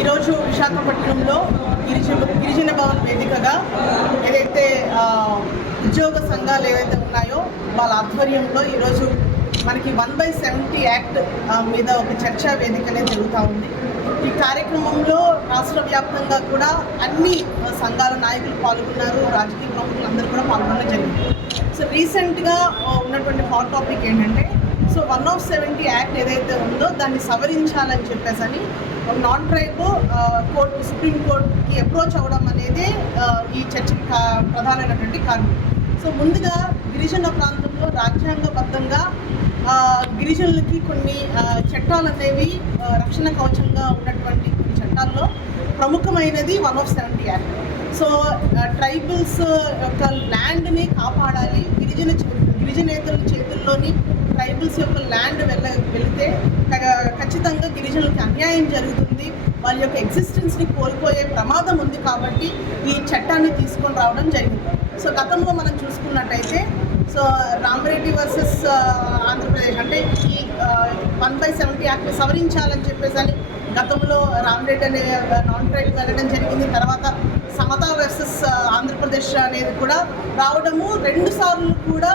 ఈరోజు విశాఖపట్నంలో గిరిజన భవన్ వేదికగా ఏదైతే ఉద్యోగ సంఘాలు ఏవైతే ఉన్నాయో వాళ్ళ ఆధ్వర్యంలో ఈరోజు మనకి 1/70 యాక్ట్ మీద ఒక చర్చా వేదిక అనేది జరుగుతూ ఉంది. ఈ కార్యక్రమంలో రాష్ట్ర వ్యాప్తంగా కూడా అన్ని సంఘాల నాయకులు పాల్గొన్నారు, రాజకీయ ప్రముఖులు అందరూ కూడా పాల్గొనడం జరిగింది. సో రీసెంట్గా ఉన్నటువంటి హాట్ టాపిక్ ఏంటంటే 1/70 యాక్ట్ ఏదైతే ఉందో దాన్ని సవరించాలని చెప్పేసి నాన్ ట్రైబ్ కోర్టు సుప్రీంకోర్టుకి అప్రోచ్ అవ్వడం అనేది ఈ చర్చకి ప్రధానమైనటువంటి కారణం. సో ముందుగా గిరిజన ప్రాంతంలో రాజ్యాంగబద్ధంగా గిరిజనులకి కొన్ని చట్టాలు అనేవి రక్షణ కవచంగా ఉన్నటువంటి కొన్ని చట్టాల్లో ప్రముఖమైనది 1/70 యాక్ట్. సో ట్రైబల్స్ యొక్క ల్యాండ్ని కాపాడాలి, గిరిజనేతల చేతుల్లోని ట్రైబల్స్ యొక్క ల్యాండ్ వెళితే ఖచ్చితంగా గిరిజనులకి అన్యాయం జరుగుతుంది, వాళ్ళ యొక్క ఎగ్జిస్టెన్స్ని కోల్పోయే ప్రమాదం ఉంది. కాబట్టి ఈ చట్టాన్ని తీసుకొని రావడం జరిగింది. సో గతంలో మనం చూసుకున్నట్టయితే రామిరెడ్డి వర్సెస్ ఆంధ్రప్రదేశ్ అంటే ఈ 1/70 యాక్ట్ని సవరించాలని చెప్పేసి గతంలో రామిరెడ్డి అనే నాన్ ట్రైబ్ వెళ్ళడం జరిగింది. తర్వాత సమతా వర్సెస్ ఆంధ్రప్రదేశ్ అనేది కూడా రావడము, 2 సార్లు కూడా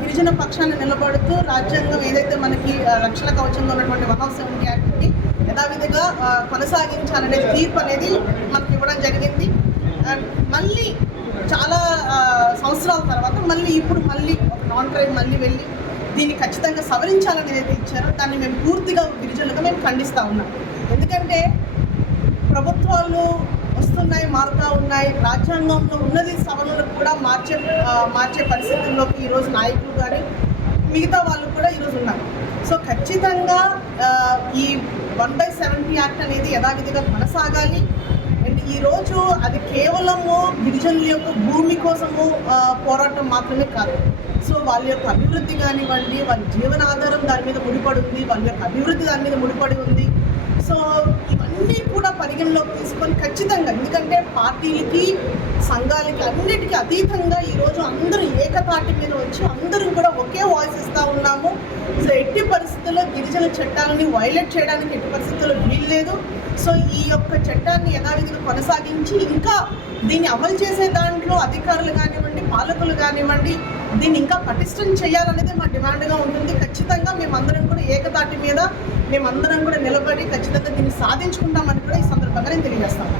గిరిజన పక్షాన్ని నిలబడుతూ రాజ్యాంగం ఏదైతే మనకి రక్షణ కవచంగా ఉన్నటువంటి 1/70 యాక్ట్ని యథావిధిగా కొనసాగించాలనే తీర్పు అనేది మనకి ఇవ్వడం జరిగింది. మళ్ళీ చాలా సంవత్సరాల తర్వాత ఇప్పుడు ఒక నాన్ ట్రైబ్ వెళ్ళి దీన్ని ఖచ్చితంగా సవరించాలని ఏదైతే ఇచ్చారో దాన్ని మేము పూర్తిగా గిరిజనులుగా మేము ఖండిస్తూ ఉన్నాం. ఎందుకంటే ప్రభుత్వాలు వస్తున్నాయి, మారుతూ ఉన్నాయి, రాజ్యాంగంలో ఉన్నది సవరణలకు కూడా మార్చే పరిస్థితుల్లోకి ఈరోజు నాయకులు కానీ మిగతా వాళ్ళు కూడా ఈరోజు ఉన్నారు. సో ఖచ్చితంగా ఈ 1/70 యాక్ట్ అనేది యథావిధిగా కొనసాగాలి. అండ్ ఈరోజు అది కేవలము గిరిజనుల యొక్క భూమి కోసము పోరాటం మాత్రమే కాదు. సో వాళ్ళ యొక్క అభివృద్ధి కానివ్వండి, వాళ్ళ జీవనాధారం దాని మీద ముడిపడి ఉంది, వాళ్ళ యొక్క అభివృద్ధి దాని మీద ముడిపడి ఉంది. సో ఇవన్నీ కూడా పరిగణలోకి తీసుకొని ఖచ్చితంగా, ఎందుకంటే పార్టీలకి సంఘాలకి అన్నిటికీ అతీతంగా ఈరోజు అందరూ ఏకతాటి మీద వచ్చి అందరం కూడా ఒకే వాయిస్ ఇస్తూ ఉన్నాము. సో ఎట్టి పరిస్థితుల్లో గిరిజన చట్టాలని వైలేట్ చేయడానికి ఎట్టి పరిస్థితుల్లో వీల్లేదు. సో ఈ యొక్క చట్టాన్ని యథావిధిగా కొనసాగించి ఇంకా దీన్ని అమలు చేసే దాంట్లో అధికారులు కానివ్వండి, పాలకులు కానివ్వండి, దీన్ని ఇంకా పటిష్టం చేయాలనేది మా డిమాండ్గా ఉంటుంది. ఖచ్చితంగా మేమందరం కూడా ఏకతాటి మీద మేమందరం కూడా నిలబడి ఖచ్చితంగా దీన్ని సాధించుకుంటామని కూడా ఈ సందర్భంగా నేను తెలియజేస్తాను.